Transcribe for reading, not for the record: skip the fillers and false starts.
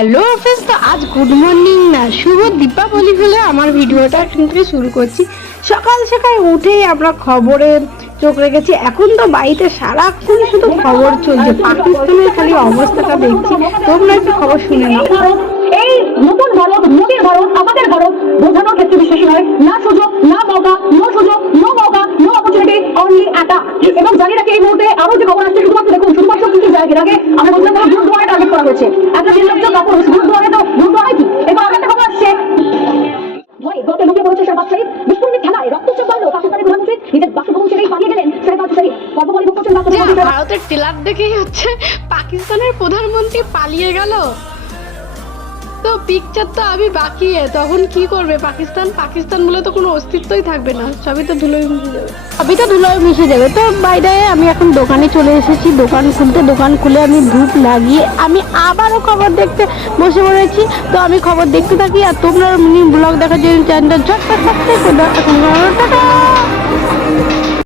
Hello friends, তো আজ good morning না শুভ দীপাবলি হলে আমার ভিডিওটা এখান থেকে শুরু করছি। সকাল সকাল উঠেই আমরা খবরের চোখ রেখেছি। এখন তো বাড়িতে সারাক্ষণ শুধু খবর চলছে, পাকিস্তানের খালি অবস্থাটা দেখছি। তোমরা একটু খবর শুনে নাও। এই নতুন ভারত, মোদীর ভারত, আমাদের ভারত বোঝানোর ক্ষেত্রে বিশ্বাসী নয়। না সুযোগ, না মৌকা, নো সুযোগ, নো মৌকা, নো অপরচুনিটি, অনলি অ্যাটাক। এবং জানি না এই মুহূর্তে আরো যে খবর আসছে, শুধুমাত্র দেখুন, শুধুমাত্র কিছু জায়গা আগে আমরা বলছিলাম গুরুদ্বারে টার্গেট করা হয়েছে। একটা নির্লজ্জ কাপড় গুরুদ্বারে, তো গুরুদ্বারে কি এবার একটা খবর আসছে ভয়ে গতে ঢুকে পড়েছে শাহবাজ শরীফ। বিস্ফোরণের খেলায় রক্তচোখ বাড়ল পাকিস্তানের প্রধানমন্ত্রী, নিজের বাসভবন ছেড়েই পালিয়ে গেলেন শাহবাজ শরীফ। কর্মবলী ভোগ করছেন ভারতের টেলার দেখেই হচ্ছে পাকিস্তানের প্রধানমন্ত্রী পালিয়ে গেল। তো পিকচার তো আমি বাকি, তখন কি করবে পাকিস্তান? পাকিস্তান বলে তো কোনো অস্তিত্বই থাকবে না, সবই তো ধুলোয় মিশে যাবে, সবই তো ধুলোয় মিশে যাবে। তো বাইরে আমি এখন দোকানে চলে এসেছি, দোকান খুলে আমি ধূপ লাগিয়ে আমি আবারও খবর দেখতে বসে পড়েছি। তো আমি খবর দেখতে থাকি, আর তোমরা মিনি ব্লগ দেখার জন্য চ্যানেলটা ঝটপট সাবস্ক্রাইব করে দাও। এখন টাটা।